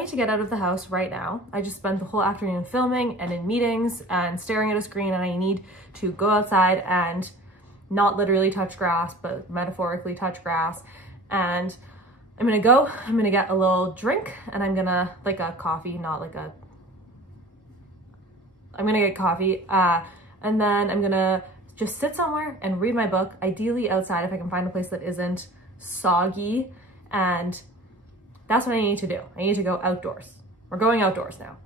need to get out of the house right now. I just spent the whole afternoon filming and in meetings and staring at a screen, and I need to go outside and not literally touch grass, but metaphorically touch grass. And I'm gonna get a little drink, and I'm gonna, like a coffee, not like a, I'm gonna get coffee, and then I'm gonna just sit somewhere and read my book, ideally outside if I can find a place that isn't soggy, and that's what I need to do. I need to go outdoors. We're going outdoors now.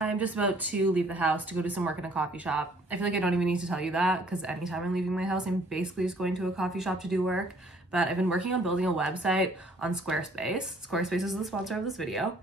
I'm just about to leave the house to go do some work in a coffee shop. I feel like I don't even need to tell you that, because anytime I'm leaving my house, I'm basically just going to a coffee shop to do work. But I've been working on building a website on Squarespace. Squarespace is the sponsor of this video.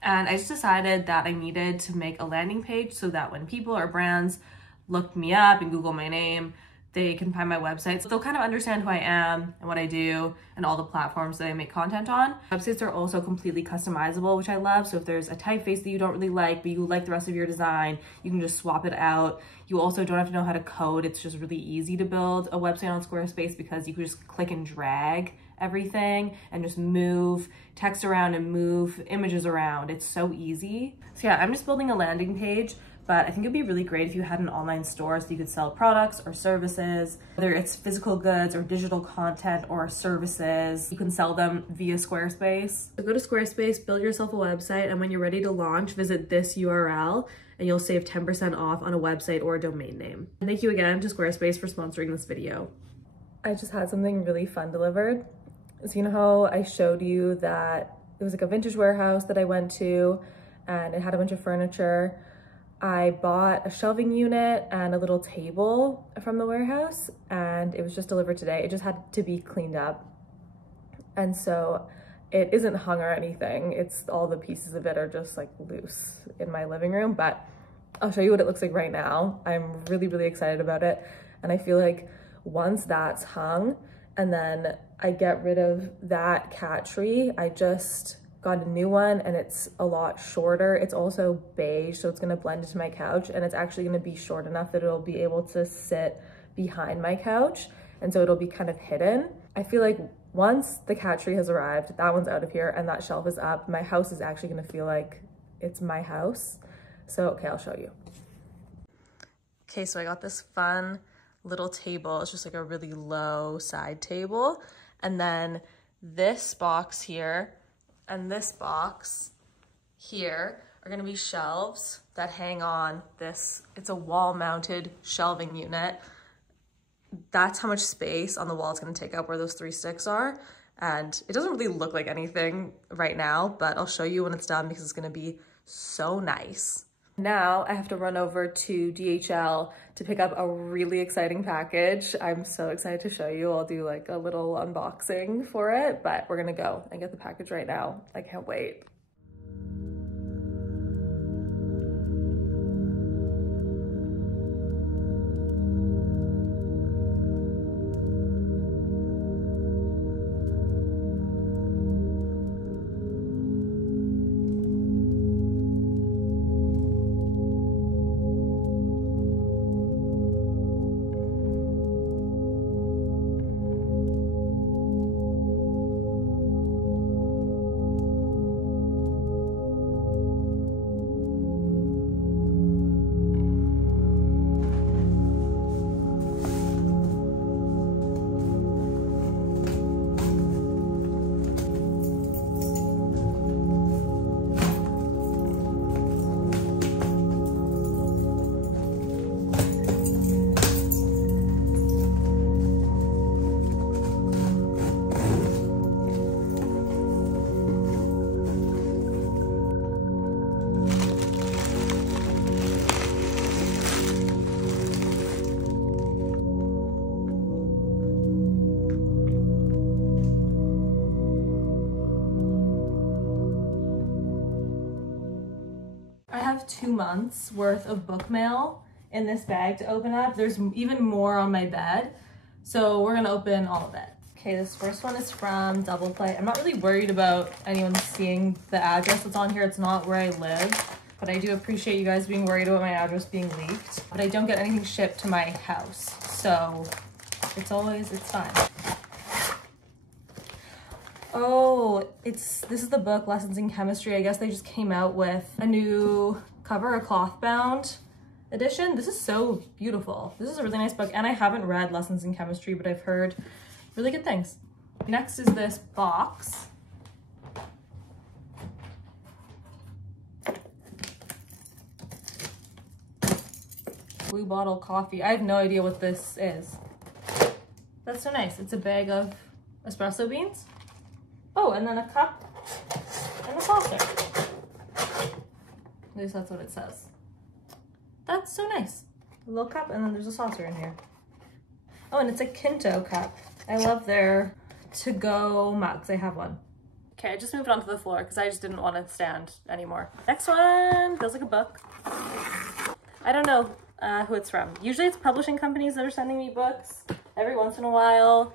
And I just decided that I needed to make a landing page so that when people or brands look me up and Google my name, they can find my website. So they'll kind of understand who I am and what I do and all the platforms that I make content on. Websites are also completely customizable, which I love. So if there's a typeface that you don't really like, but you like the rest of your design, you can just swap it out. You also don't have to know how to code. It's just really easy to build a website on Squarespace because you can just click and drag everything and just move text around and move images around. It's so easy. So yeah, I'm just building a landing page, but I think it'd be really great if you had an online store so you could sell products or services, whether it's physical goods or digital content or services. You can sell them via Squarespace. So go to Squarespace, build yourself a website, and when you're ready to launch, visit this URL and you'll save 10% off on a website or a domain name. And thank you again to Squarespace for sponsoring this video. I just had something really fun delivered. So you know how I showed you that it was like a vintage warehouse that I went to and it had a bunch of furniture? I bought a shelving unit and a little table from the warehouse, and it was just delivered today. It just had to be cleaned up. And so it isn't hung or anything. It's all the pieces of it are just like loose in my living room, but I'll show you what it looks like right now. I'm really, really excited about it. And I feel like once that's hung and then I get rid of that cat tree, I just got a new one and it's a lot shorter. It's also beige, so it's gonna blend into my couch, and it's actually gonna be short enough that it'll be able to sit behind my couch, and so it'll be kind of hidden. I feel like once the cat tree has arrived, that one's out of here and that shelf is up, my house is actually gonna feel like it's my house. So, okay, I'll show you. Okay, so I got this fun little table. It's just like a really low side table. And then this box here and this box here are gonna be shelves that hang on this. It's a wall mounted shelving unit. that's how much space on the wall it's gonna take up where those 3 sticks are. And it doesn't really look like anything right now, but I'll show you when it's done because it's gonna be so nice. Now I have to run over to DHL to pick up a really exciting package. I'm so excited to show you. I'll do like a little unboxing for it, but we're gonna go and get the package right now. I can't wait. I have 2 months worth of book mail in this bag to open up. There's even more on my bed, so we're gonna open all of it. Okay, this first one is from Double Play. I'm not really worried about anyone seeing the address that's on here. It's not where I live, but I do appreciate you guys being worried about my address being leaked. But I don't get anything shipped to my house, so it's fine. Oh, this is the book, Lessons in Chemistry. I guess they just came out with a new cover, a cloth bound edition. This is so beautiful. This is a really nice book, and I haven't read Lessons in Chemistry, but I've heard really good things. Next is this box. Blue Bottle Coffee. I have no idea what this is. That's so nice. It's a bag of espresso beans. Oh, and then a cup and a saucer. At least that's what it says. That's so nice. A little cup, and then there's a saucer in here. Oh, and it's a Kinto cup. I love their to-go mugs. I have one. Okay, I just moved onto the floor because I just didn't want to stand anymore. Next one feels like a book. I don't know who it's from. Usually it's publishing companies that are sending me books. Every once in a while,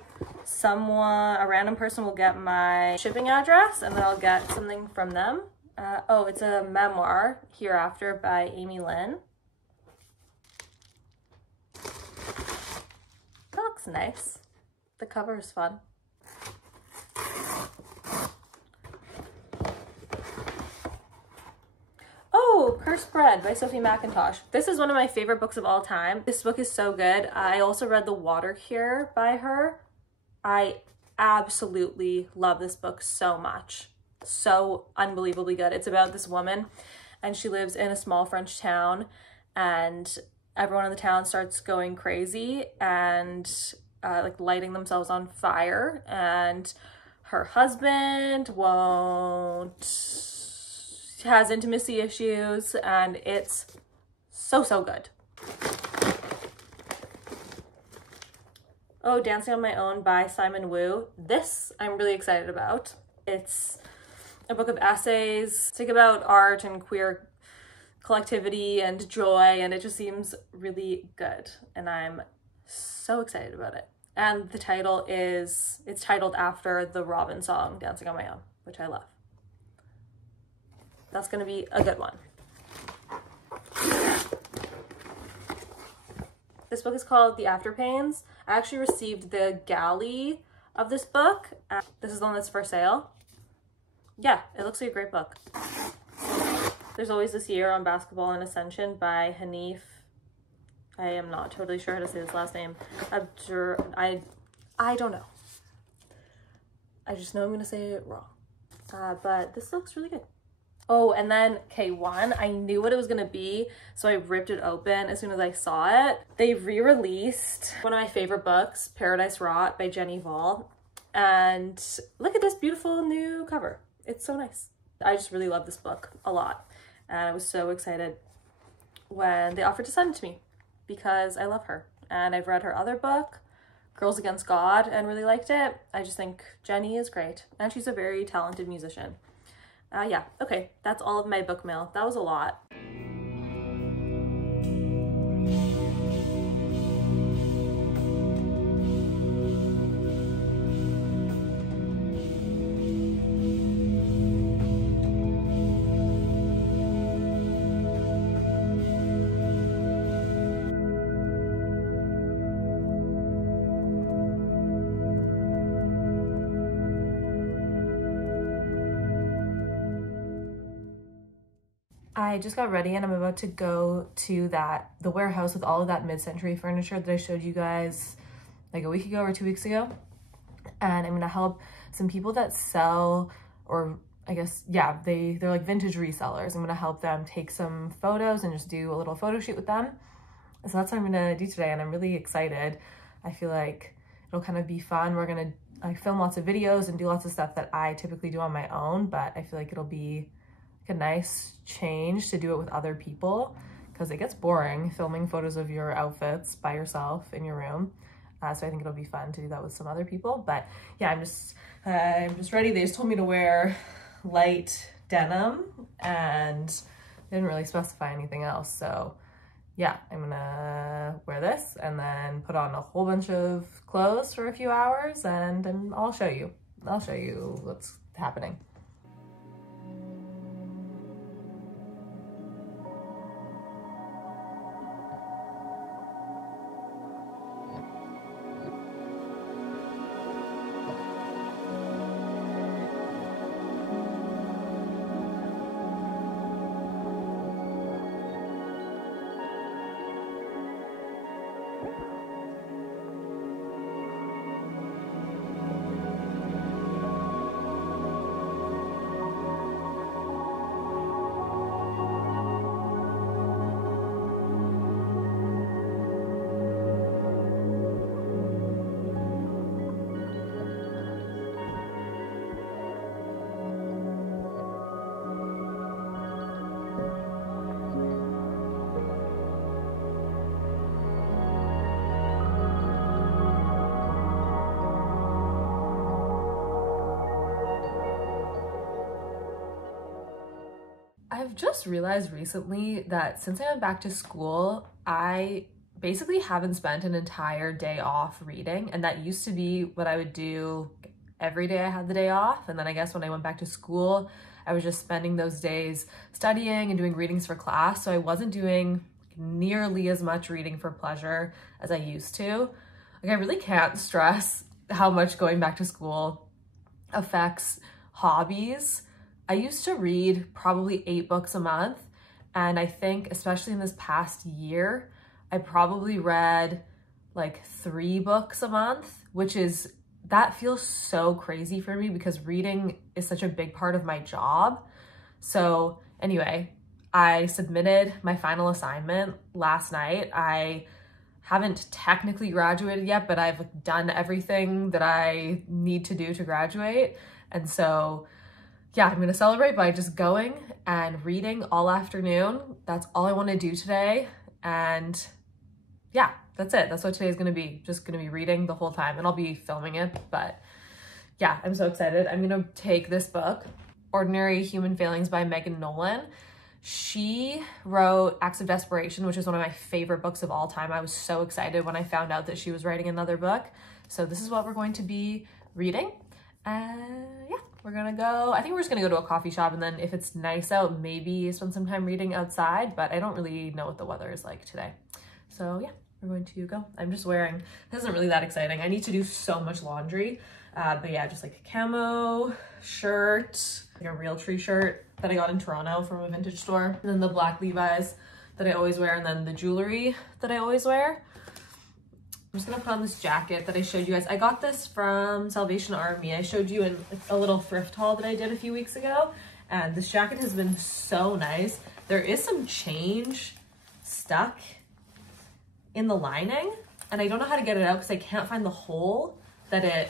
a random person will get my shipping address and then I'll get something from them. Oh, it's a memoir, Hereafter, by Amy Lynn. That looks nice. The cover is fun. Oh, Cursed Bread by Sophie McIntosh. This is one of my favorite books of all time. This book is so good. I also read The Water Cure by her. I absolutely love this book so much. So unbelievably good. It's about this woman and she lives in a small French town and everyone in the town starts going crazy and like lighting themselves on fire, and her husband has intimacy issues, and it's so good. Oh, Dancing on My Own by Simon Wu. This I'm really excited about. It's a book of essays. It's like about art and queer collectivity and joy, and it just seems really good, and I'm so excited about it. And the title it's titled after the Robin song, Dancing on My Own, which I love. That's gonna be a good one. This book is called The After Pains. I actually received the galley of this book. This is the one that's for sale. Yeah, it looks like a great book. There's Always This Year on Basketball and Ascension by Hanif. I am not totally sure how to say this last name. I don't know. I just know I'm gonna say it wrong. But this looks really good. Oh, and then K1, I knew what it was gonna be, so I ripped it open as soon as I saw it. They re-released one of my favorite books, Paradise Rot by Jenny Vall. And look at this beautiful new cover. It's so nice. I just really love this book a lot. And I was so excited when they offered to send it to me because I love her. And I've read her other book, Girls Against God, and really liked it. I just think Jenny is great. And she's a very talented musician. Yeah, okay, that's all of my book mail. That was a lot. I just got ready and I'm about to go to the warehouse with all of that mid-century furniture that I showed you guys like a week ago or 2 weeks ago. And I'm gonna help some people that sell, or I guess, yeah, they're like vintage resellers. I'm gonna help them take some photos and just do a little photo shoot with them. So that's what I'm gonna do today, and I'm really excited. I feel like it'll kind of be fun. We're gonna film lots of videos and do lots of stuff that I typically do on my own, but I feel like it'll be a nice change to do it with other people, because it gets boring filming photos of your outfits by yourself in your room. So I think it'll be fun to do that with some other people. But yeah, I'm just ready. They just told me to wear light denim and they didn't really specify anything else. So yeah, I'm gonna wear this and then put on a whole bunch of clothes for a few hours, and I'll show you what's happening. I've just realized recently that since I went back to school, I basically haven't spent an entire day off reading, and that used to be what I would do every day I had the day off. And then I guess when I went back to school, I was just spending those days studying and doing readings for class, so I wasn't doing nearly as much reading for pleasure as I used to. Like, I really can't stress how much going back to school affects hobbies. I used to read probably 8 books a month, and I think especially in this past year, I probably read like 3 books a month, that feels so crazy for me because reading is such a big part of my job. So anyway, I submitted my final assignment last night. I haven't technically graduated yet, but I've done everything that I need to do to graduate. And so yeah, I'm gonna celebrate by just going and reading all afternoon. That's all I wanna do today. And yeah, that's it. That's what today's gonna be. Just gonna be reading the whole time, and I'll be filming it. But yeah, I'm so excited. I'm gonna take this book, Ordinary Human Failings by Megan Nolan. She wrote Acts of Desperation, which is one of my favorite books of all time. I was so excited when I found out that she was writing another book. So this is what we're going to be reading. Yeah, we're gonna go, I think we're just gonna go to a coffee shop, and then if it's nice out, maybe spend some time reading outside, but I don't really know what the weather is like today. So yeah, we're going to go. I'm just wearing, this isn't really that exciting. I need to do so much laundry, but yeah, just like a camo shirt, like a Realtree shirt that I got in Toronto from a vintage store, and then the black Levi's that I always wear, and then the jewelry that I always wear. I'm just gonna put on this jacket that I showed you guys. I got this from Salvation Army. I showed you in a little thrift haul that I did a few weeks ago, And this jacket has been so nice. There is some change stuck in the lining, and I don't know how to get it out because I can't find the hole that it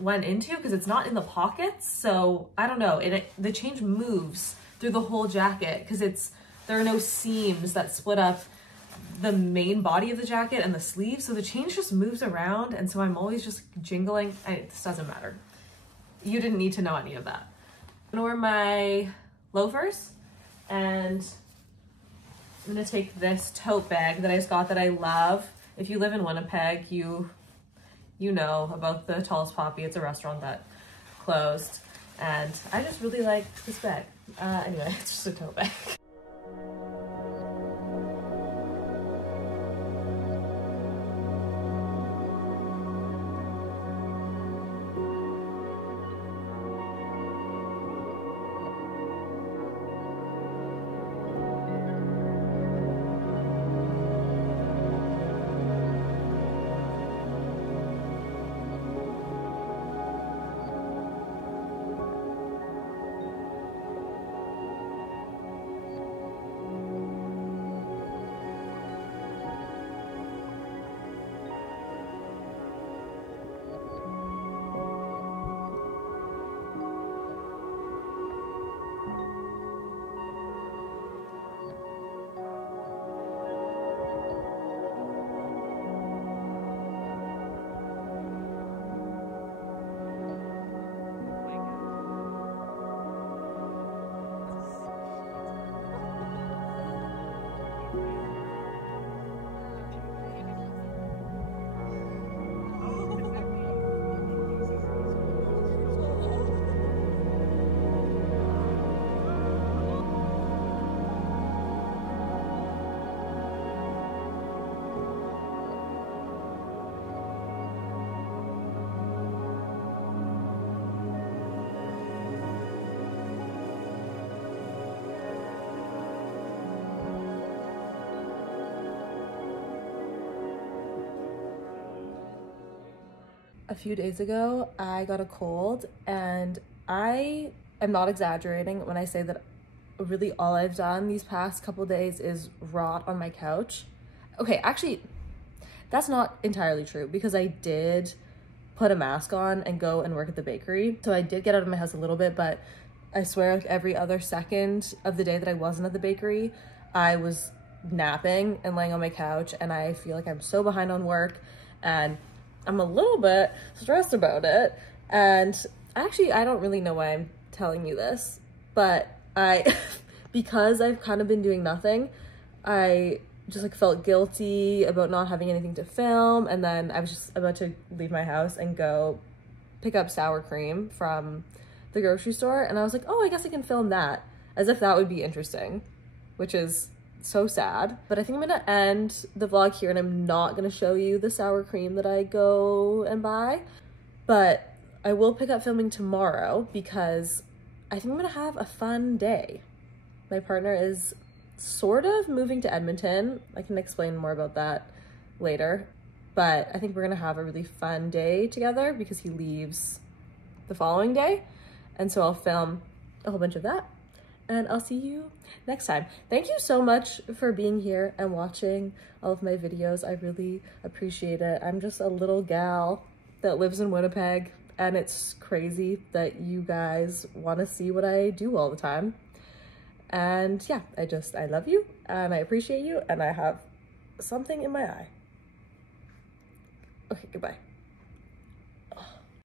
went into because it's not in the pockets. So I don't know, the change moves through the whole jacket because there are no seams that split up the main body of the jacket and the sleeves, so the change just moves around, and so I'm always just jingling. This doesn't matter. You didn't need to know any of that. I'm gonna wear my loafers, and I'm gonna take this tote bag that I just got that I love. If you live in Winnipeg, you know about the Tallest Poppy. It's a restaurant that closed, and I just really like this bag. Anyway, it's just a tote bag. A few days ago, I got a cold, and I am not exaggerating when I say that really all I've done these past couple days is rot on my couch. Okay, actually, that's not entirely true because I did put a mask on and go and work at the bakery. So I did get out of my house a little bit, but I swear like every other second of the day that I wasn't at the bakery, I was napping and laying on my couch, and I feel like I'm so behind on work, and I'm a little bit stressed about it. And actually, I don't really know why I'm telling you this, but because I've kind of been doing nothing, I just like felt guilty about not having anything to film. And then I was just about to leave my house and go pick up sour cream from the grocery store. And I was like, oh, I guess I can film that, as if that would be interesting, which is so sad. But I think I'm gonna end the vlog here, and I'm not gonna show you the sour cream that I go and buy, but I will pick up filming tomorrow because I think I'm gonna have a fun day. My partner is sort of moving to Edmonton. I can explain more about that later, but I think we're gonna have a really fun day together because he leaves the following day, and so I'll film a whole bunch of that. And I'll see you next time. Thank you so much for being here and watching all of my videos. I really appreciate it. I'm just a little gal that lives in Winnipeg, and it's crazy that you guys want to see what I do all the time. And yeah, I love you, and I appreciate you, and I have something in my eye. Okay, goodbye.